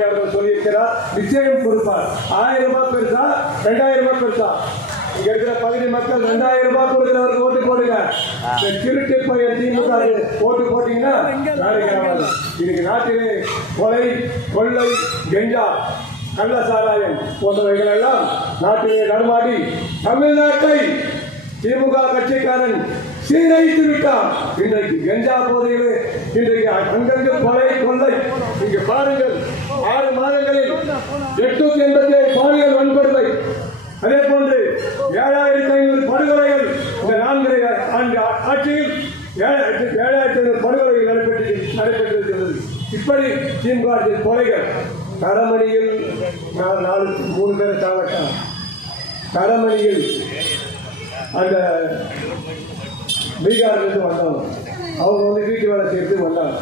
எடப்பாடி அவர்கள் சொல்லியிருக்கிறார். நிச்சயம் கொடுப்பார். 1000 ரூபாய் பெருசா 2000 ரூபாய் பெருசா? இங்க இருக்கிற பகுதி மக்கள் 2000 ரூபாய் கொடுக்கிறவருக்கு ஓட்டு போடுங்க. திருட்டு பையன் திமுக ஓட்டு போட்டீங்கன்னா இன்னைக்கு நாட்டிலே கொலை, கொள்ளை, கெஞ்சா, கள்ள சாராயம் போன்றவைகள் எல்லாம் நாட்டிலே நடமாடி தமிழ்நாட்டை திமுக கட்சிக்காரன் சீரழித்து விட்டான். இன்றைக்கு கெஞ்சா போதையிலே இன்றைக்கு அங்கங்கு கொலை, கொள்ளை. இங்க பாருங்கள், 6 மாதங்களில் 887 பாலியல் வன்கொடுமை, அதே போன்று 7500 படுகொலைகள். இந்த 4 ஆண்டு ஆட்சியில் 7500 படுகொலைகள் நடைபெற்றிருக்கிறது. இப்படி திமுக கொலைகள். கரமணியில் 3 பேரை சாவட்டான். கரமணியில் அந்த பீகார்லேருந்து வந்தவங்க, அவங்க வந்து வீட்டு வேலை செய்யறதுக்கு வந்தாங்க.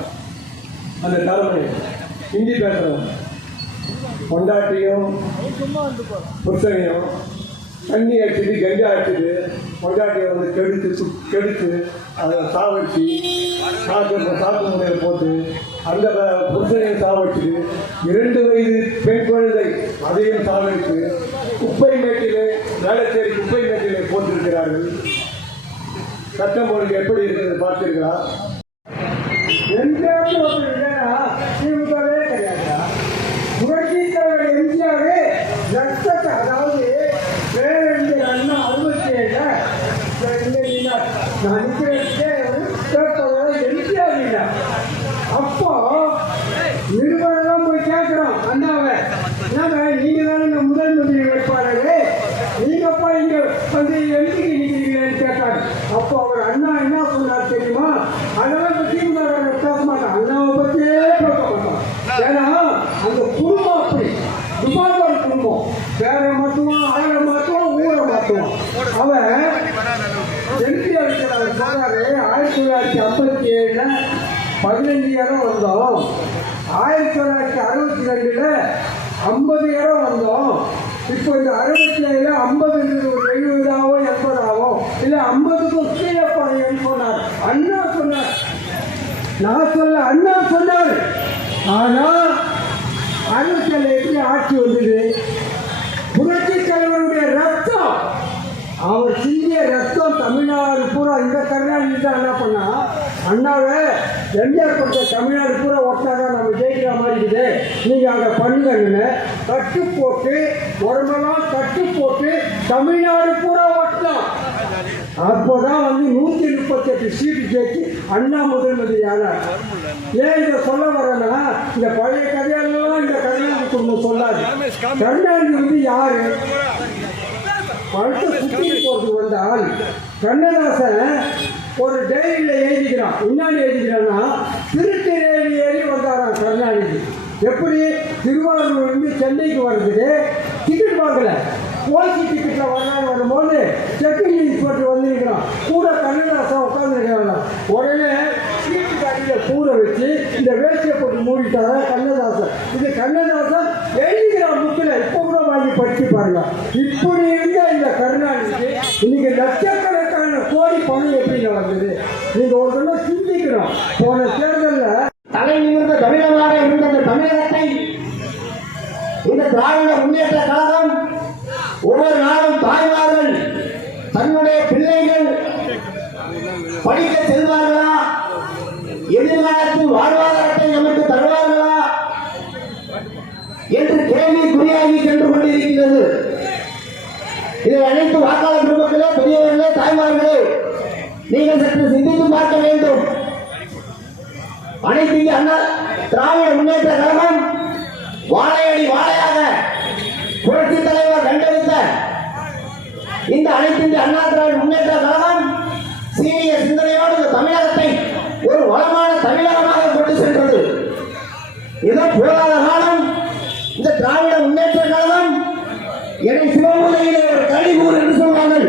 அந்த கரமணி ஹிந்தி பேசுறவங்க பொண்டாட்டியும் புருஷனையும் தண்ணி அடிச்சுட்டு கஞ்சா அடிச்சுட்டு பொண்டாட்டியை வந்து கெடுத்து அதை சாவடிச்சு சாக்கு முறையில் போட்டு அந்த புருஷனையும் சாவடிச்சுட்டு 2 வயது பெண் குழந்தை அதையும் சாவடித்து குப்பை மேட்டிலே வேளச்சேரி குப்பை மேட்டிலே போட்டிருக்கிறார்கள். சட்டம் ஒழுங்கு எப்படி இருக்கிறது பார்த்தீர்களா? திமுகவே கிடையாதா? புரட்சி தலைவர் எம்ஜிஆர் ரத்தத்தை, அதாவது பேரறிஞர் அண்ணா 67 நான் எம்ஜிஆர் இல்லை. அப்போ நிறுவனம் போய் கேட்கிறோம் அண்ணாவை, என்னங்க நீங்க தானே முதல் மந்திரி வேட்பாளர், நீங்கப்பா இங்க வந்து எம்பிக்கு நிற்கிறீங்கன்னு கேட்டார். அப்போ அவர் அண்ணா என்ன சொன்னார் தெரியுமா? அதெல்லாம் இப்போ திமுக பேச மாட்டான், அண்ணாவை பற்றியே பேச மாட்டான். ஏன்னா அந்த குடும்பம் அப்படி துபாகர் குடும்பம், வேற மாற்றுவான், ஆயிரம் மாற்றுவான், ஊரை மாற்றுவான். அவன் எம்ஜிஆர் சொன்னாரு 1957 15 இடம் வந்தோம், 1962 50 இடம் வந்தோம். இப்போ இந்த 67 50 70 ஆகும் 80 ஆகும், இல்லை 50க்கும் கீழே பாருங்கன்னு சொன்னார். அண்ணா சொன்னார், நான் சொல்ல, அண்ணா சொன்னார். ஆனால் 67 எப்படி ஆட்சி வந்தது? புரட்சி தலைவருடைய ரத்தம், அவர் சிந்திய ரத்தம் தமிழ்நாடு பூரா. இந்த கருணாநிதி தான் என்ன பண்ணா, அண்ணாவை எம்ஜிஆர் கொடுத்த தமிழ்நாடு பூரா ஒட்டாதான் நம்ம ஜெயிக்கிற மாதிரி இருக்குது, நீங்கள் அங்கே பண்ணுங்கன்னு கட்டு போட்டு உடம்பெல்லாம் கட்டு போட்டு தமிழ்நாடு பூரா ஒட்டலாம். அப்போதான் வந்து 138 சீட்டு ஜெயிச்சு அண்ணா முதல் மந்திரி ஆனார். ஏன் இதை சொல்ல வரேன்னா, இந்த பழைய கதையெல்லாம் இந்த கருணாநிதி குடும்பம் சொல்லாது. கருணாநிதி வந்து யாரு? பழுத்த சுற்றி போட்டு வந்தால் கண்ணதாசன் ஒரு டைரியில் எழுதிக்கிறான். முன்னாடி எழுதிக்கிறான்னா திருட்டு ரயில் ஏறி வந்தாராம் கருணாநிதி. எப்படி? திருவாரூர்லேருந்து சென்னைக்கு வர்றதுக்கு டிக்கெட் வாங்கலை, ஓசி டிக்கெட்டில் வரலான்னு வரும்போது செக்கிங் இன்ஸ்பெக்டர் வந்துருக்கிறான். கூட கண்ணதாசன் உட்காந்துருக்கிறாங்க. உடனே சீட்டு காட்டியில் கூரை வச்சு இந்த வேஷ்டியை போட்டு மூடிட்டாரா கண்ணதாசன். இது கண்ணதாசன் எழுதிக்கிறான் புக்கில், இப்போ கூட வாங்கி படிச்சு பாருங்க. இப்படி இருந்த இந்த கருணாநிதி இன்னைக்கு லட்சக்கணக்கான கோடி பணம் எப்படி நடந்தது? நீங்க ஒரு தடவை சிந்திக்கிறோம். போன தேர்தலில் தலை நிமிர்ந்த தமிழகமாக இருந்த அந்த தமிழகத்தை இந்த திராவிட முன்னேற்ற கழகம் ஒவ்வொரு நாளும் தாய்மார்கள் தன்னுடைய பிள்ளைகள் படிக்க செல்வார்களா, எதிர்காலத்தில் வாழ்வாதாரத்தை நமக்கு தருவார்களா என்று கேள்விக்குறியாகி சென்று கொண்டிருக்கிறது. இதை அனைத்து வாக்காளர் குடும்பங்களே, பெரியவர்களே, தாய்மார்களே, நீங்கள் சற்று சிந்தித்து பார்க்க வேண்டும். அனைத்து இந்திய அண்ணா திராவிட முன்னேற்ற கழகம் வாழையடி வாழையாக புரட்சி தலைவர் கண்டெடுத்த இந்த அனைத்து இந்திய அண்ணா திராவிட முன்னேற்ற கழகம் சீரிய சிந்தனையோடு இந்த தமிழகத்தை ஒரு வளமான தமிழகமாக கொண்டு சென்றது. இதோ போராத காலம் இந்த திராவிட முன்னேற்ற கழகம் என்னை சிவமூலையிலே ஒரு கழிவூர் என்று சொல்வார்கள்.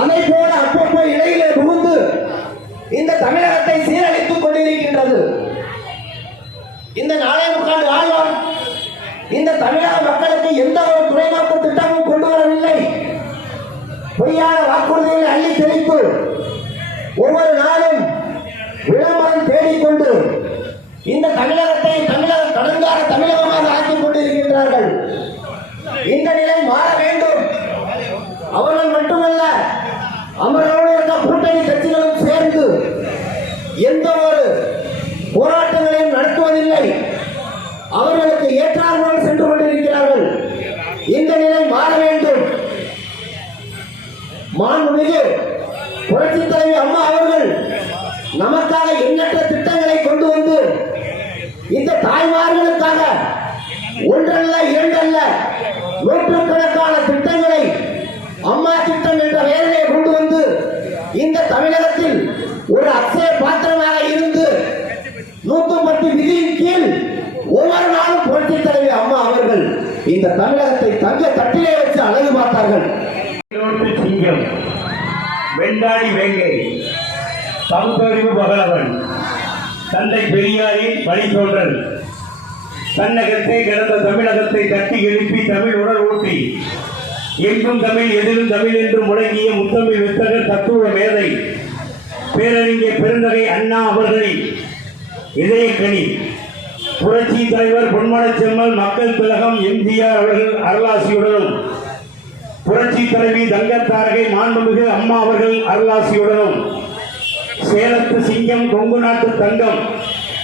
அதை போல அப்பப்போ இடையிலே புகுந்து இந்த தமிழகத்தை சீரழித்துக் கொண்டிருக்கின்றது. இந்த 4 காலம் இந்த தமிழக மக்களுக்கு எந்த ஒரு குறைநோக்கு திட்டமும் கொண்டு வரவில்லை. பொய்யான வாக்குறுதிகளை அள்ளி தெளித்து ஒவ்வொரு நாளும் விளம்பரம் தேடிக்கொண்டு இந்த தமிழகத்தை கடந்தார தமிழகமாக இந்த நிலை மாற வேண்டும். அவர்கள் மட்டுமல்ல, அவர்களோடு இருக்க கூட்டணி கட்சிகளும் சேர்ந்து எந்த ஒரு போராட்டங்களையும் நடத்துவதில்லை. அவர்களுக்கு ஏற்றாமல் சென்று கொண்டிருக்கிறார்கள். இந்த நிலை மாற வேண்டும். மாண்புமிகு புரட்சித் தலைவி அம்மா அவர்கள் நமக்காக எண்ணற்ற திட்டங்களை கொண்டு வந்து இந்த தாய்மார்களுக்காக ஒன்றல்ல இரண்டல்ல நூற்றுக்கணக்கான திட்டங்களை அம்மா திட்டம் என்ற பெயரிலே கொண்டு வந்து இந்த தமிழகத்தில் ஒரு அக்ஷய பாத்திரமாக இருந்து 110 விதியின் கீழ் ஒவ்வொரு நாளும் புரட்சித் தலைவி அம்மா அவர்கள் இந்த தமிழகத்தை தங்க தட்டிலே வச்சு அழகு பார்த்தார்கள். சிங்கம், வெண்டாடி வேங்கை, பகுத்தறிவு பகலவன், தந்தை பெரியாரின் வழித்தோன்றல், தன்னகத்தை கிடந்த தமிழகத்தை தட்டி எழுப்பி தமிழ் உடல் ஊட்டி எங்கும் தமிழ் எதிரும் தமிழ் என்று முழங்கிய முத்தமிழ் வித்தகர் தத்துவ மேதை பேரறிஞர் பெருந்தகை அண்ணா அவர்களின் இதயக்கனி புரட்சி தலைவர் பொன்மனச் செம்மல் மக்கள் திலகம் எம்ஜிஆர் அவர்கள் அருளாசியுடனும் புரட்சி தலைவி தங்கத்தாரகை மாண்புமிகு அம்மா அவர்கள் அருளாசியுடனும் சேலத்து சிங்கம் கொங்கு நாட்டு தங்கம்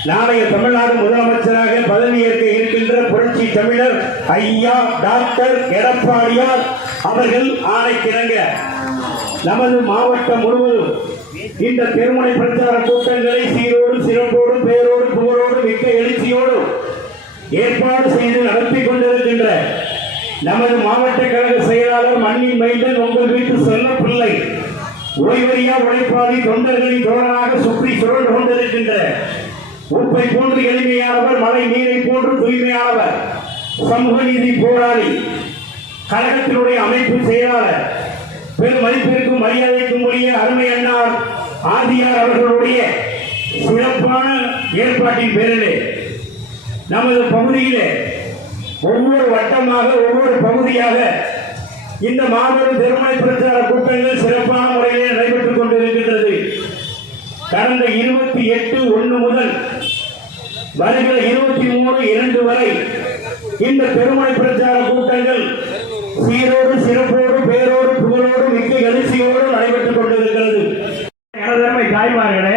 நாளைய தமிழ்நாடு முதலமைச்சராக பதவியேற்க இருக்கின்ற புரட்சி தமிழர் ஐயா டாக்டர் எடப்பாடியார் அவர்கள் ஆணைக்கிணங்க நமது மாவட்டம் முழுவதும் இந்த திருமண பிரச்சார கூட்டங்களை சீரோடு சிறப்போடு பேரோடு புகழோடு மிக்க எழுச்சியோடு ஏற்பாடு செய்து நடத்தி கொண்டிருக்கின்ற நமது மாவட்ட கழக செயலாளர் மண்ணின் மைந்தன் உங்கள் வீட்டு செல்ல பிள்ளை ஓய்வறியா உழைப்பாளி தொண்டர்களின் தோழராக சுற்றி சுழன்று கொண்டிருக்கின்ற உப்பை போன்று எளிமையானவர், மழை நீரை போன்று தூய்மையானவர், சமூக நீதி போராளி, கழகத்தினுடைய அமைப்பு செயலாளர், பெரும் மதிப்பிற்கும் மரியாதைக்கும் உரிய அருமை அண்ணார் ஆதியார் அவர்களுடைய சிறப்பான ஏற்பாட்டின் பேரிலே நமது பகுதியிலே ஒவ்வொரு வட்டமாக ஒவ்வொரு பகுதியாக இந்த மாபெரும் திருமண பிரச்சார கூட்டங்கள் சிறப்பான முறையிலே நடைபெற்றுக் கொண்டிருக்கின்றது. கடந்த 28/1 முதல் வருகிற 23/2 வரை இந்த திருமண பிரச்சார கூட்டங்கள் சீரோடு சிறப்போடு பேரோடு புகழோடு மிக்க எழுச்சியோடு நடைபெற்றுக் கொண்டிருக்கிறது. எனதருமை தாய்மார்களே,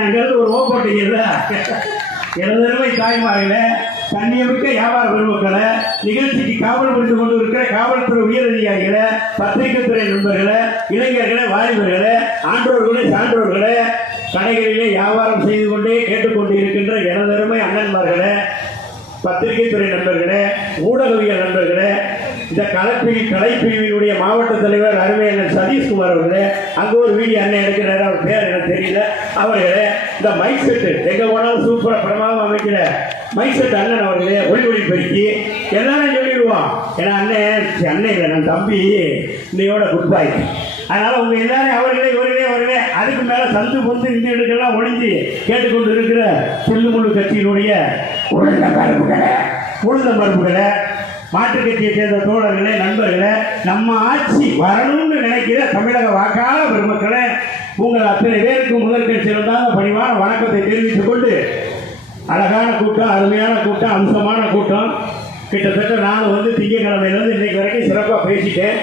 அங்கிருந்து ஒரு ஓப்போட்டீங்கல்ல, எனதருமை தாய்மார்களே, கண்ணியமிக்க வியாபார பெருமக்களை, நிகழ்ச்சிக்கு காவல் புரிந்து கொண்டு இருக்கிற காவல்துறை உயர் அதிகாரிகளை, பத்திரிகை துறை நண்பர்களை, இளைஞர்களை, வாலிபர்களை, ஆன்றோர்களை, சான்றோர்களை, கடைகளிலே வியாபாரம் செய்து கொண்டே கேட்டுக்கொண்டு இருக்கின்ற எனதருமை அண்ணன்மார்களே, பத்திரிகை துறை நண்பர்களே, ஊடகவியல் நண்பர்களே, இந்த கலைப்பிரிவினுடைய மாவட்ட தலைவர் அருமை அண்ணன் சதீஷ்குமார் அவர்களே, அங்கே ஒரு வீடியோ அண்ணன் எடுக்கிறாரு, அவர் பேர் எனக்கு தெரியல, அவர்களே, இந்த மைக் செட்டு எங்கே போனாலும் சூப்பராக பிரமாதம் அமைக்கிற மைக் செட் அண்ணன் அவர்களே, ஒளி பெருக்கி எல்லாரும் சொல்லிடுவோம். ஏன்னா அண்ணன் இல்லை, நான் தம்பி இன்னையோட குட் பாய். அதனால் உங்கள் எல்லாரும் அவர்களே அதுக்கு மேலே சந்து பொந்து இந்த இடங்கள்லாம் ஒழிஞ்சு கேட்டுக்கொண்டு இருக்கிற புல்லுமுள்ளு கட்சியினுடைய உளுந்த மரபுகளை, மாற்றுக் கட்சியை சேர்ந்த தோழர்களே, நண்பர்களே, நம்ம ஆட்சி வரணும்னு நினைக்கிற தமிழக வாக்காள பெருமக்களே, உங்கள் அத்தனை பேருக்கு முதல் சிறந்தாங்க பணிவான வணக்கத்தை தெரிவித்துக் கொண்டு, அழகான கூட்டம், அருமையான கூட்டம், அம்சமான கூட்டம். கிட்டத்தட்ட நான் திங்கட்கிழமையிலேருந்து இன்னைக்கு வரைக்கும் சிறப்பாக பேசிட்டேன்.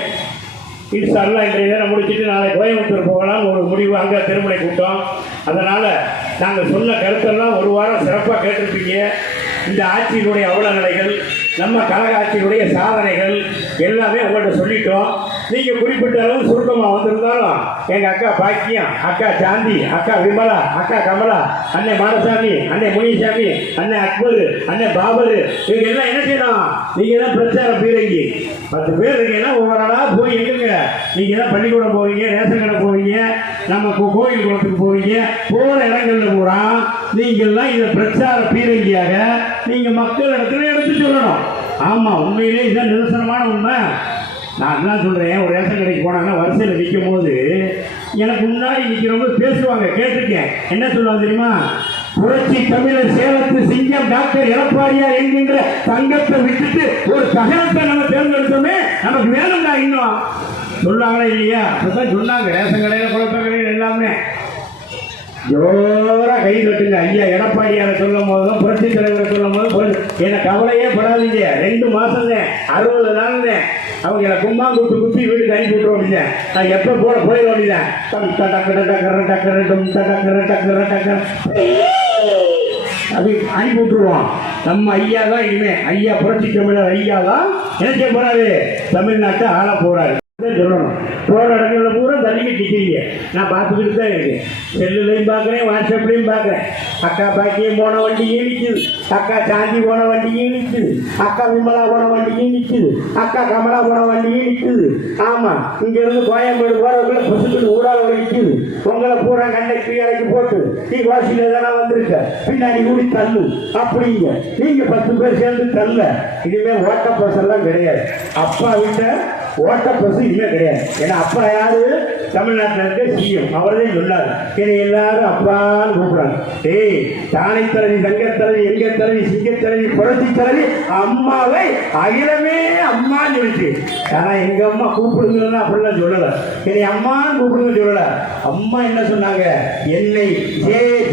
இன்ஷா அல்லாஹ் இன்றைய நேரம் முடிச்சுட்டு நாளை கோயம்புத்தூர் போகலாம் ஒரு முடிவு, அங்கே திருமணை கூட்டம். அதனால் நாங்கள் சொன்ன கருத்தெல்லாம் ஒரு வாரம் சிறப்பாக கேட்டிருப்பீங்க. இந்த ஆட்சியினுடைய அவலநிலைகள், நம்ம கழக ஆட்சியினுடைய சாதனைகள் எல்லாமே உங்கள்கிட்ட சொல்லிட்டோம். நீங்கள் குறிப்பிட்ட அளவு சுருக்கமாக வந்திருந்தாலும் எங்கள் அக்கா பாக்கியம், அக்கா சாந்தி, அக்கா விமலா, அக்கா கமலா, அண்ணன் மாடசாமி, அண்ணன் முனிசாமி, அண்ணன் அக்பர், அண்ணன் பாபர், இவங்க எல்லாம் என்ன செய்யணும்? நீங்கள் தான் பிரச்சார பீரங்கி 10 பேர் இருக்கீங்கன்னா ஒவ்வொரு நாளாக போய் எங்குங்க. நீங்கள் தான் பள்ளிக்கூடம் போவீங்க, ரேஷன் கடை போவீங்க, நம்ம கோயில் குளத்துக்கு போவீங்க, போகிற இடங்களில் பூரா நீங்கள்லாம் இதை பிரச்சார பீரங்கியாக நீங்கள் மக்கள் இடத்துல எடுத்து சொல்லணும். ஆமாம், உண்மையிலே இதுதான் நிதர்சனமான உண்மை. நான் என்ன சொல்கிறேன், ஒரு ரேஷன் கடைக்கு போனாங்கன்னா வரிசையில் நிற்கும் போது எனக்கு முன்னாடி நிற்கிறவங்க பேசுவாங்க, கேட்டிருக்கேன். என்ன சொல்லுவாங்க தெரியுமா? புரட்சி தமிழர் சேலத்து சிங்கம் டாக்டர் எடப்பாடியார் என்கின்ற தங்கத்தை விட்டுட்டு ஒரு தகவத்தை நம்ம தேர்ந்தெடுத்தோமே, நமக்கு வேணும்டா இன்னும் சொல்லாங்களே இல்லையா? அப்படிதான் சொன்னாங்க. ரேஷன் கடையில், குழப்ப கடையில் எல்லாமே ஜோரா கை கட்டுங்க. ஐயா எடப்பாடியாரை சொல்லும் போதும் புரட்சி தலைவரை சொல்லும் போதும் என்னை கவலையே படாதீங்க. 2 மாசம் தான், 60 நாள் தான். அவங்க என்னை கும்பா கூட்டு குப்பி வீட்டுக்கு அனுப்பி விட்டுருவோம் அப்படின்னேன். நான் எப்போ போயிட வேண்டியதான். அப்படி அனுப்பி விட்டுருவோம். நம்ம ஐயா தான் இனிமே ஐயா புரட்சி தமிழர் ஐயா தான் என்ன செய்ய போறாரு, தமிழ்நாட்டை ஆள போறாரு சொல்லணும். போற இடங்கள்ல பூரா தள்ளிக்கு நிற்கிறீங்க. நான் பார்த்துக்கிட்டு தான் இருக்கேன். செல்லுலையும் பார்க்குறேன், வாட்ஸ்அப்லையும் பார்க்குறேன். அக்கா பாக்கியம் போன வண்டியும் நிற்குது, அக்கா சாந்தி போன வண்டியும் நிற்குது, அக்கா விமலா போன வண்டியும் நிற்குது, அக்கா கமலா போன வண்டியும் நிற்குது. ஆமாம், இங்கேருந்து கோயம்பேடு போகிறவங்கள பசுக்கிட்டு ஊடால நிற்குது. உங்களை பூரா கண்டைக்கு இறக்கி போட்டு நீ வாசியில் தானே வந்திருக்க, பின்னாடி கூடி தள்ளு அப்படிங்க. நீங்கள் 10 பேர் சேர்ந்து தள்ள. இனிமேல் ஓட்ட பஸ் எல்லாம் கிடையாது. அப்பா விட்ட ஓட்ட பஸ் இனிமே கிடையாது. ஏன்னா அப்பா யாரு, தமிழ்நாட்டில் இருக்க சிஎம். அவரே சொன்னார், என்னை எல்லாரும் அப்பான்னு கூப்பிடுறாங்க. ஏய், தானை தலைவி, தங்கத்தலைவி, எங்க தலைவி, சிங்கத்தலைவி, புரட்சி தலைவி அம்மாவை அகிலமே அம்மான்னு சொல்லிச்சு. ஆனா எங்க அம்மா கூப்பிடுங்கன்னா அப்படிலாம் சொல்லல. என்னை அம்மான்னு கூப்பிடுங்க சொல்லல. அம்மா என்ன சொன்னாங்க, என்னை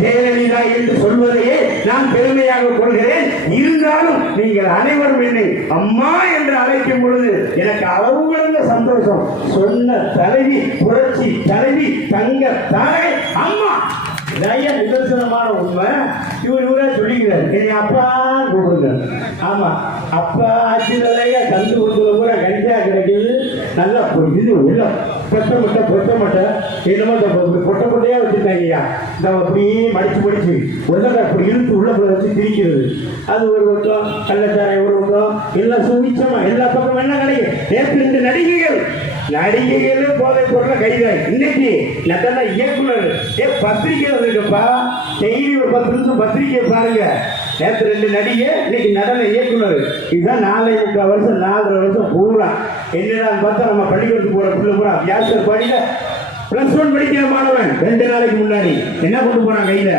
ஜெயலலிதா என்று சொல்வதையே நான் பெருமையாக கொள்கிறேன். இருந்தாலும் நீங்கள் அனைவரும் என்னை அம்மா என்று அழைக்கும் பொழுது எனக்கு அளவு சந்தோஷம். சொன்ன தலைவி, புரட்சி தலைவி, தங்க தாரை அம்மா. நிதர்சனமான உண்மை. இவரே சொல்லிக்கிறார், என்னை அப்பா கூப்பிடுங்க. ஆமா, அப்பா ஆட்சி தலைய கந்து கொடுக்குற கூட கஞ்சா கிடைக்குது. நல்லா இது உள்ள பொட்ட மட்டை என்னமோ பொட்ட பொட்டையா வச்சுருக்காங்கய்யா. இந்த அப்படியே மடிச்சு உள்ள அப்படி இழுத்து உள்ள வச்சு திரிக்கிறது. அது ஒரு பக்கம், கள்ளச்சாரை ஒரு பக்கம், எல்லாம் சுவிச்சமா எல்லா பக்கம் என்ன கிடைக்கும். நேற்று 2 நடிகைகளும் போதை பொருளை கைதாய். இன்னைக்கு நல்ல இயக்குனர் பத்திரிகை வந்திருக்கப்பா. டெய்லி ஒரு 10 நிமிஷம் பத்திரிகையை பாருங்க. நேற்று 2 நடிகை, இன்னைக்கு நடன இயக்குனர். இதுதான் 4.25 வருஷம் 4.5 வருஷம் பூரா என்னதான் பார்த்தா நம்ம பள்ளிக்கூடத்துக்கு போற பிள்ளை பூரா வியாசர் படிக்க +1 படிக்கிற மாணவன் 2 நாளைக்கு முன்னாடி என்ன கொண்டு போறான், கையில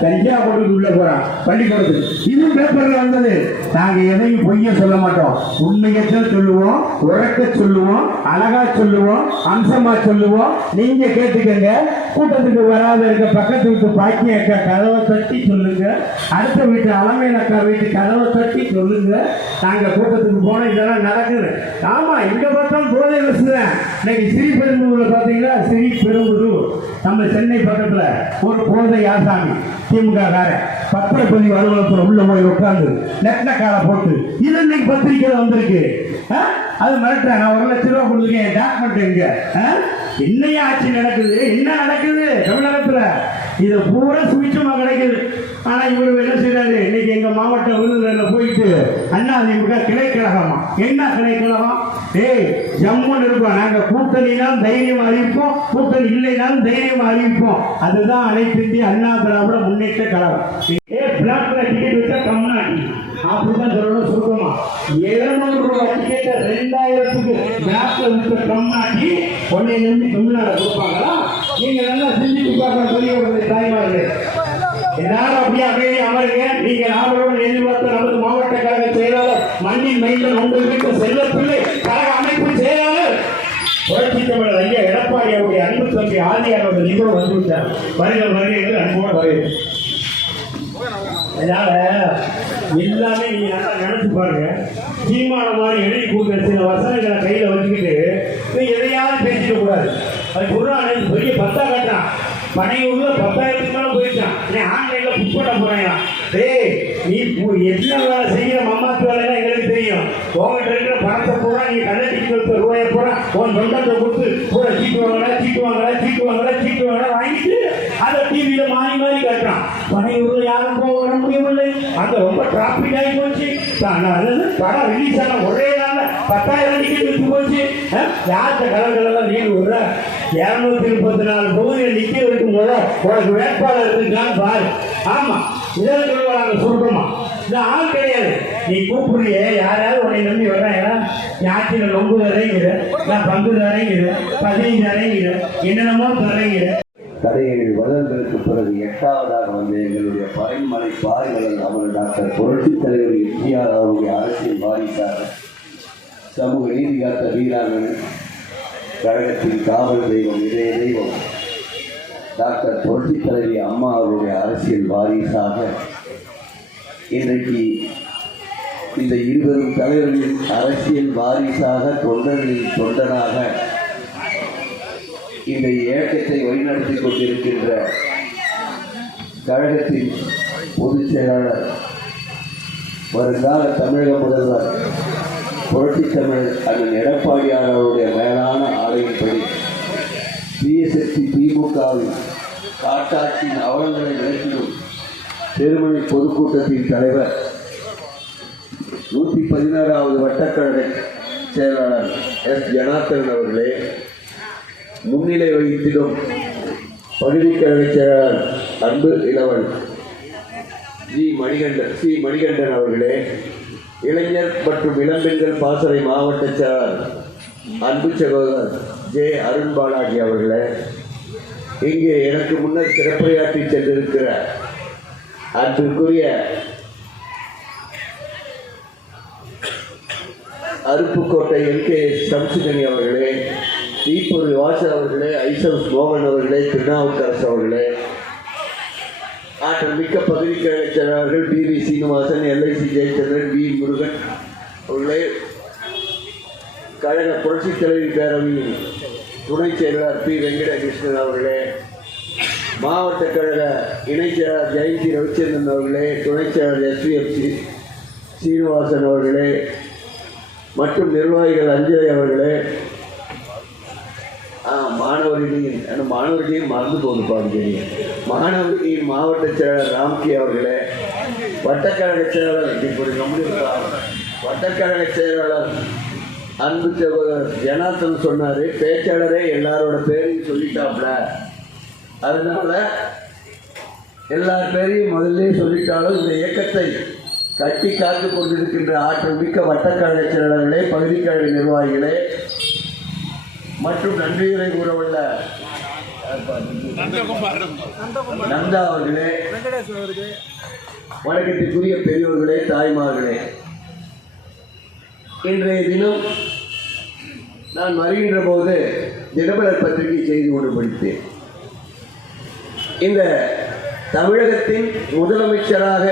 சரியா கொண்டு உள்ள போறான் பள்ளிக்கூடத்துக்கு. இது பேப்பர்ல வந்தது. நாங்க எதையும் பொய்ய சொல்ல மாட்டோம். உண்மையத்தான் சொல்லுவோம், உறக்க சொல்லுவோம், அழகா சொல்லுவோம், அம்சமா சொல்லுவோம். நீங்க கேட்டுக்கங்க. கூட்டத்துக்கு வராத இருக்க பக்கத்து வீட்டு பாக்கிய அக்கா கதவை தட்டி சொல்லுங்க. அடுத்த வீட்டு அலமையில அக்கா வீட்டு கதவை தட்டி சொல்லுங்க. நாங்க கூட்டத்துக்கு போன இதெல்லாம் நடக்குது. ஆமா, இங்க பார்த்தாலும் போதை வச்சுதான். இன்னைக்கு ஸ்ரீபெரும்புதூர்ல பாத்தீங்கன்னா, ஸ்ரீபெரும்புதூர் நம்ம சென்னை பக்கத்துல ஒரு போதை ஆசாமி திமுக காரன் பத்திரப்பதிவு அலுவலகத்தில் உள்ள போய் உட்கார்ந்து நெட்ல காரை போட்டு இது இன்னைக்கு பத்திரிகையில வந்திருக்கு. அது மிரட்டுறேன், நான் 1 லட்சம் ரூபா கொடுத்துருக்கேன், டாக்குமெண்ட் எங்க. என்னையா ஆட்சி நடக்குது, என்ன நடக்குது தமிழகத்துல? இது பூரா சுவிச்சமா கிடைக்குது. ஆனா இவரு என்ன செய்யறாரு, இன்னைக்கு எங்க மாவட்ட விருதுகளில் போயிட்டு அதிமுக கிளைக்கழகமா, என்ன கிளைக்கழகம், ஜம்முன்னு இருக்கும். நாங்க கூட்டணினாலும் தைரியம் அறிவிப்போம், கூட்டணி இல்லைனாலும் தைரியம் அறிவிப்போம். அதுதான் அனைத்து இந்திய அண்ணா திராவிட முன்னேற்ற கழகம். பிளாக்ல டிக்கெட் விட்டா கம்னாடி அப்படிதான் சொல்லணும். சுருக்கமா 700 ரூபாய் டிக்கெட்டை 2000க்கு பிளாக்ல விட்ட கம்னாடி உன்னை நம்பி தமிழ்நாடு கொடுப்பாங்களா? நீங்க நல்லா சிந்தித்து பார்க்க சொல்லி ஒரு தாய்மார்கள் எல்லாரும் அப்படியே அப்படியே அமருங்க. நீங்க நாளோடு எதிர்பார்த்த நமது மாவட்ட கழக செயலாளர் மண்ணின் மைந்தன் உங்கள் வீட்டு செல்வப்பிள்ளை கழக அமைப்பு செயலாளர் புரட்சி தமிழர் ஐயா எடப்பாடி அவருடைய அன்பு தம்பி ஆதியார் அவர்கள் நிகழ்வு வந்துவிட்டார். வருகை என்று அன்போடு வருகிறேன். அதனால எல்லாமே நீங்க நல்லா நினைச்சு பாருங்க. தீர்மான மாதிரி எழுதி கொடுக்குற சில வசனங்களை கையில வச்சுக்கிட்டு எதையாவது பேசிக்க கூடாது. அது குரான் பெரிய 10 கட்டான். பனையூர்ல 10,000க்கு மேல போயிட்டான். ஆன்லைன்ல புக் பண்ண போறாங்க. நீ என்ன வேலை செய்யற மம்மாத்து வேலை எங்களுக்கு தெரியும். உங்ககிட்ட இருக்கிற பணத்தை பூரா நீ கல்லடிக்கு வைத்த ரூபாயை பூரா உன் சொந்தத்தை கொடுத்து பூரா சீட்டு வாங்கல வாங்கிட்டு அதை டிவியில மாறி கட்டுறான். பனையூர்ல யாரும் போக வர முடியவில்லை. அங்க ரொம்ப டிராபிக் ஆகி போச்சு. படம் ரிலீஸ் ஆன ஒரே நாள்ல 10,000 டிக்கெட் விட்டு போச்சு. யார்கிட்ட கலர்களெல்லாம் நீங்க விடுற 234 தொகுதியில் நிக்க இருக்கும் போது உனக்கு வேட்பாளர் இருக்கான்னு பாரு. ஆமா, இதெல்லாம் சொல்லுவாங்க சுருக்கமா. இது ஆள் கிடையாது. நீ கூப்பிடுறிய யாராவது உன்னை நம்பி வர்றாங்க. யாத்திரை நொங்கு தரேங்கிற, நான் பங்கு தரேங்கிற, 15 தரேங்கிற, என்னென்னமோ தரேங்கிற. கதைகளில் வருடங்களுக்கு பிறகு 8வதாக வந்த எங்களுடைய பறைமலை பாரிவலர் அமர் டாக்டர் புரட்சி தலைவர் எம்ஜிஆர் அவருடைய அரசியல் வாரிசாக சமூக நீதி காத்த வீராங்கன், கழகத்தின் காவல் தெய்வம், இதய தெய்வம் டாக்டர் புரட்சி தலைவி அம்மா அவருடைய அரசியல் வாரிசாக இன்றைக்கு இந்த இருவரும் தலைவர்களின் அரசியல் வாரிசாக தொண்டர்களின் தொண்டராக இந்த இயக்கத்தை வழிநடத்தி கொண்டிருக்கின்ற கழகத்தின் பொதுச் செயலாளர் வருங்கால தமிழக முதல்வர் புரட்சி தமிழர் அண்ணன் எடப்பாடியார் அவருடைய மேலான ஆணையின்படி பிஎஸ்எஸ்சி திமுகவின் காட்டாட்சியின் அவலங்களை விளக்கிடும் பெருமணி பொதுக்கூட்டத்தின் தலைவர் 116வது வட்டக்கழக செயலாளர் எஸ் ஜனார்த்தன் அவர்களே, முன்னிலை வகித்திடும் பகுதி கழக செயலாளர் அன்பு இளவல் சி மணிகண்டன் அவர்களே, இளைஞர் மற்றும் இளம்பெண்கள் பாசறை மாவட்ட செயலாளர் அன்பு சகோதரர் ஜே அருண் பாலாஜி அவர்களே, இங்கே எனக்கு முன்னர் சிறப்புரையாற்றி சென்றிருக்கிற அன்பிற்குரிய அருப்புக்கோட்டை எல்கே சம்சுகனி அவர்களே, தீப்பொருள் வாசு அவர்களே, ஐசம்ஸ் மோகன் அவர்களே, திருநாவுக்கரசு அவர்களே, ஆற்றல் மிக்க பகுதி கழக செயலாளர்கள் PV Srinivasan, LIC Jayachandran, V Murugan அவர்களே, கழக புரட்சித் தலைவி பேரவையின் துணை செயலாளர் பி வெங்கடகிருஷ்ணன் அவர்களே, மாவட்ட கழக இணைச் செயலாளர் ஜெயந்தி ரவிச்சந்திரன் அவர்களே, துணை செயலாளர் எஸ்விஎஃப்சி சீனிவாசன் அவர்களே மற்றும் நிர்வாகிகள் அஞ்சலி அவர்களே, மாணவர்களின் மறந்து போது பாடுகிறேன், மாணவர்களின் மாவட்ட செயலாளர் ராம்கி அவர்களே, வட்டக்கழக செயலாளர் இப்படி வட்டக்கழக செயலாளர் அன்பு சகோதரர் ஜனார்த்தன் சொன்னார், பேச்சாளரே எல்லாரோட பேரையும் சொல்லிட்டாப்ல, அதனால எல்லார் பேரையும் முதல்ல சொல்லிட்டாலும் இந்த இயக்கத்தை கட்டி காத்து கொண்டிருக்கின்ற ஆற்றல் மிக்க வட்டக்கழக செயலாளர்களே, பகுதி கழக நிர்வாகிகளே மற்றும் நன்றிகளை கூறவுள்ள நந்தா அவர்களே, வணக்கத்திற்குரிய பெரியோர்களே, தாய்மார்களே, இன்றைய தினம் நான் வருகின்ற போது தினமலர் பத்திரிகை செய்தி ஒன்று படித்தேன். இந்த தமிழகத்தின் முதலமைச்சராக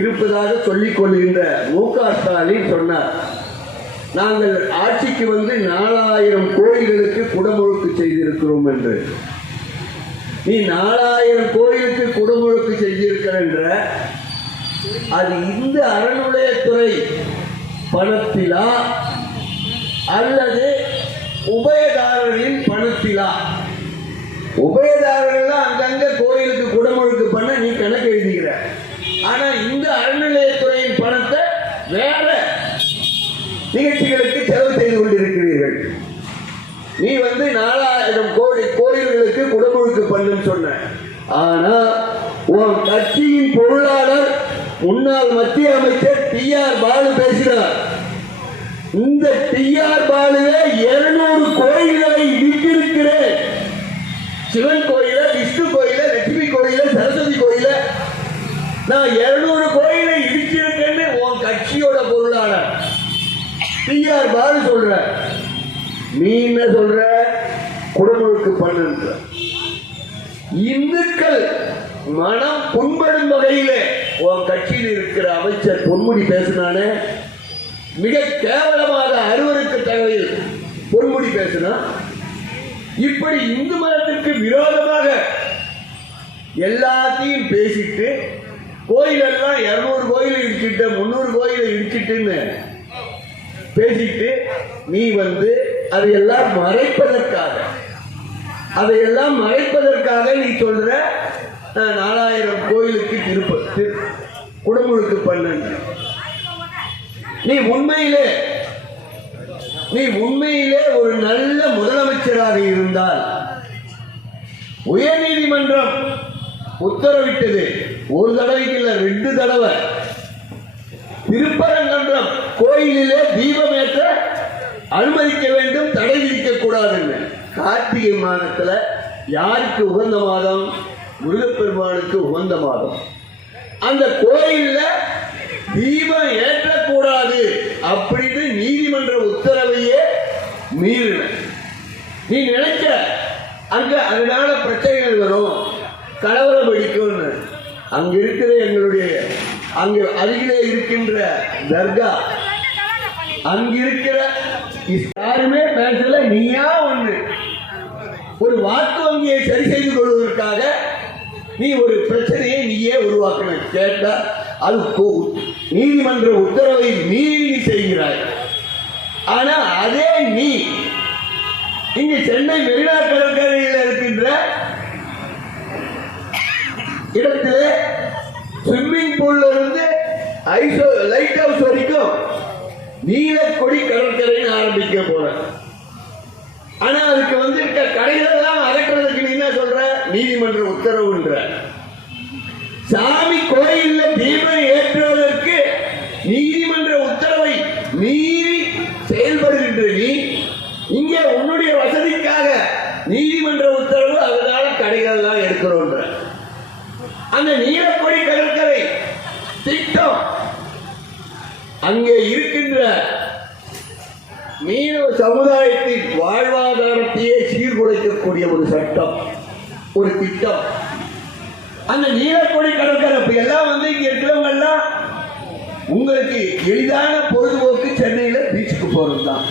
இருப்பதாக சொல்லிக் கொள்கின்ற மு.க. ஸ்டாலின் சொன்னார், நாங்கள் ஆட்சிக்கு வந்து 4000 கோயில்களுக்கு குடமுழுக்கு செய்திருக்கிறோம் என்று. நீ 4000 கோயிலுக்கு குடமுழுக்கு செய்திருக்கிற என்ற அது இந்த அறநிலையத்துறை பணத்திலா அல்லது உபயதாரர்களின் பணத்திலா? உபயதாரர்கள் அங்கங்க கோயிலுக்கு குடமுழுக்கு பண்ண நீ கணக்கு எழுதுகிற, ஆனா இந்த அறநிலையத்துறையின் பணத்தை வேற நிகழ்ச்சிகளுக்கு செலவு செய்து கொண்டிருக்கிறீர்கள். நீ வந்து 4000 கோயில்களுக்கு குடமுழுக்கு பண்ணுன்னு சொன்ன, ஆனா உன் கட்சியின் பொருளாளர் முன்னாள் மத்திய அமைச்சர் டி.ஆர். பாலு பேசினார். இந்த டி.ஆர். பாலுவே 200 கோயில்களை இடித்திருக்கிறேன். சிவன் கோயில, விஷ்ணு கோயில, லட்சுமி கோயில, சரஸ்வதி கோயில, நான் 200 கோயிலை இடிச்சிருக்கேன்னு உன் கட்சியோட பொருளாளர் டி.ஆர். பாலு சொல்ற. நீ என்ன சொல்ற? குடமுழுக்கு பண்ணுன்ற. இந்துக்கள் மனம் புண்படும் வகையில உன் கட்சியில் இருக்கிற அமைச்சர் பொன்முடி பேசினானே, மிக கேவலமாக அருவருக்கு தகவல் பொன்முடி பேசினா. இப்படி இந்து மதத்திற்கு விரோதமாக எல்லாத்தையும் பேசிட்டு கோயிலெல்லாம் 200 கோயிலை இடிச்சிட்டு 300 கோயிலை இடிச்சிட்டுன்னு பேசிட்டு நீ வந்து அதையெல்லாம் மறைப்பதற்காக நீ சொல்ற 4000 கோயிலுக்கு குடமுழுக்கு பண்ண. நீ உண்மையிலே ஒரு நல்ல முதலமைச்சராக இருந்தால் உயர்நீதிமன்றம் உத்தரவிட்டது, ஒரு தடவைக்கு இல்ல 2 தடவை, திருப்பரங்குன்றம் கோயிலிலே தீபம் ஏற்ற அனுமதிக்க வேண்டும், தடை விதிக்க கூடாதுன்னு. கார்த்திகை மாதத்துல யாருக்கு உகந்த மாதம்? முருகப்பெருமானுக்கு உகந்த மாதம். அந்த கோயில்ல தீபம் ஏற்றக்கூடாது அப்படின்னு நீதிமன்ற உத்தரவையே மீறின. நீ நினைச்ச அங்க அதனால பிரச்சனைகள் வரும், கலவரம் வெடிக்கும்னு. அங்க இருக்கிற எங்களுடைய அங்க அருகிலே இருக்கின்ற தர்கா, அங்க இருக்கிற யாருமே பேசல. நீயா ஒண்ணு ஒரு வாக்கு வங்கியை சரி செய்து கொள்வதற்காக நீ ஒரு பிரச்சனையை நீயே உருவாக்கணும். கேட்டா அது நீதிமன்ற உத்தரவை மீறி செய்கிறாய். ஆனா அதே நீ இங்க சென்னை மெரினா கடற்கரையில் இருக்கின்ற இடத்துல ஸ்விம்மிங் பூல்ல இருந்து லைட் ஹவுஸ் வரைக்கும் நீலக்கொடி கடற்கரைன்னு ஆரம்பிக்க போற. ஆனா அதுக்கு வந்து இருக்க கடைகள் எல்லாம் அகற்றுறதுக்கு நீ என்ன சொல்ற? நீதிமன்ற உத்தரவுன்ற. சாமி கோயில்ல தீபம் ஏற்றுவதற்கு நீதிமன்ற உத்தரவை மீறி செயல்படுகின்ற நீ இங்கே உன்னுடைய வசதிக்காக நீதிமன்ற உத்தரவு, அதனால கடைகள் எல்லாம் எடுக்கிறோன்ற. அந்த நீலக்கொடி கடற்கரை திட்டம் அங்கே இருக்கின்ற மீனவ சமுதாயத்தின் வாழ்வாதாரத்தையே சீர்குலைக்கக்கூடிய ஒரு சட்டம், ஒரு திட்டம். அந்த நீலக்கொடி கடற்கரை இப்ப எல்லாம் வந்து இங்க இருக்கிறவங்க எல்லாம் உங்களுக்கு எளிதான பொழுதுபோக்கு சென்னையில பீச்சுக்கு போறதுதான்.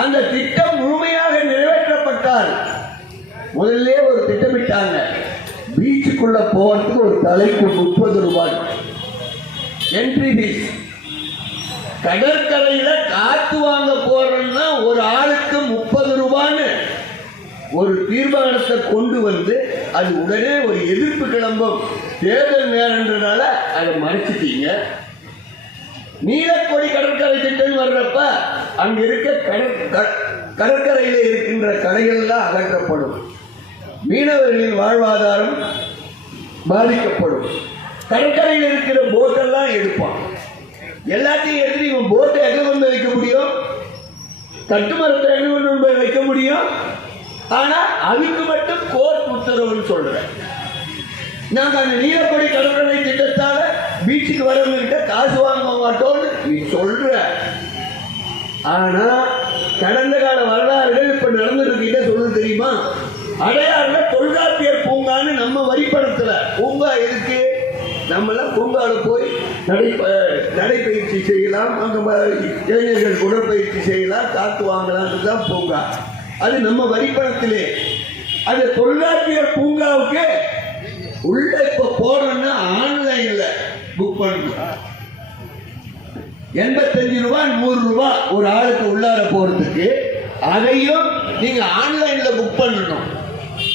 அந்த திட்டம் முழுமையாக நிறைவேற்றப்பட்டால் முதல்ல ஒரு திட்டமிட்டாங்க, பீச்சுக்குள்ள போறதுக்கு ஒரு தலைக்கு 30 ரூபாய் என்ட்ரி ஃபீஸ். கடற்கரையில காத்து வாங்க போறோம்னா ஒரு ஆளுக்கு 30 ரூபான்னு ஒரு தீர்மானத்தை கொண்டு வந்து அது உடனே ஒரு எதிர்ப்பு கிளம்பும். தேர்தல் நேரன்றனால அதை மறைச்சிட்டீங்க. நீலக்கொடி கடற்கரை திட்டம் வர்றப்ப அங்க இருக்க கடற்கரையில இருக்கின்ற கடைகள் எல்லாம் அகற்றப்படும். மீனவர்களின் வாழ்வாதாரம் பாதிக்கப்படும். கடற்கரையில் இருக்கிற போட்டெல்லாம் எடுப்பான். எல்லாத்தையும் எடுத்து இவன் போட்டை எங்க கொண்டு வைக்க முடியும்? கட்டுமரத்தை எங்க கொண்டு வைக்க முடியும்? ஆனா அதுக்கு மட்டும் கோர்ட் உத்தரவுன்னு சொல்றேன். நாங்க அந்த நீலக்கொடி கடற்கரை திட்டத்தால பீச்சுக்கு வரவங்கிட்ட காசு வாங்க மாட்டோம்னு நீ சொல்ற. ஆனா கடந்த கால வரலாறுகள் இப்ப நடந்துருக்கிட்ட சொல்லுது தெரியுமா? அடையாறுல தொல்காப்பியர் பூங்கான்னு நம்ம வரிப்படத்துல பூங்கா இருக்கு. நம்மளாம் பூங்காவில் போய் நடைப்பயிற்சி செய்யலாம், அங்க இளைஞர்கள் உடற்பயிற்சி செய்யலாம், காத்து வாங்கலாம் தான் பூங்கா. அது நம்ம வரிப்படத்திலே. அது தொல்காப்பியர் பூங்காவுக்கு உள்ள இப்ப போறோம்னா ஆன்லைன்ல புக் பண்ணணும். 85 ரூபாய் 100 ரூபாய் ஒரு ஆளுக்கு உள்ளார போறதுக்கு. அதையும் நீங்க ஆன்லைன்ல புக் பண்ணணும்.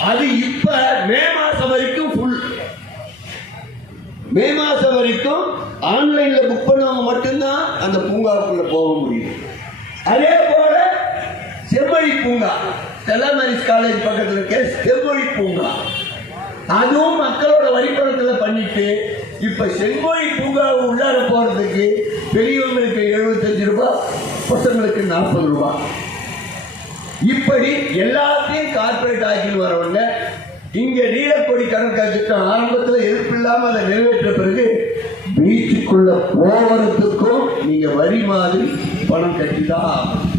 அது இப்ப மே மாசம் வரைக்கும் ஃபுல். மே மாசம் வரைக்கும் ஆன்லைன்ல புக் பண்ணவங்க மட்டும்தான் அந்த பூங்காவுக்குள்ள போக முடியும். அதே போல செம்மொழி பூங்கா, சென்ட் மேரிஸ் காலேஜ் பக்கத்தில் இருக்க செம்மொழி பூங்கா, அதுவும் மக்களோட வரிப்படத்தில் பண்ணிட்டு இப்ப செங்கோழி பூங்காவை உள்ளார போறதுக்கு பெரியவங்களுக்கு 75 ரூபாய், பசங்களுக்கு 40 ரூபாய். இப்படி எல்லாத்தையும் கார்பரேட் ஆக்கின்னு வரவங்க இங்க நீலக்கொடி கடற்கரை திட்டம் ஆரம்பத்தில் எதிர்ப்பு இல்லாம அதை நிறைவேற்ற பிறகு பீச்சுக்குள்ள போவதுக்கும் நீங்க வரி மாதிரி பணம் கட்டிதான் ஆகணும்.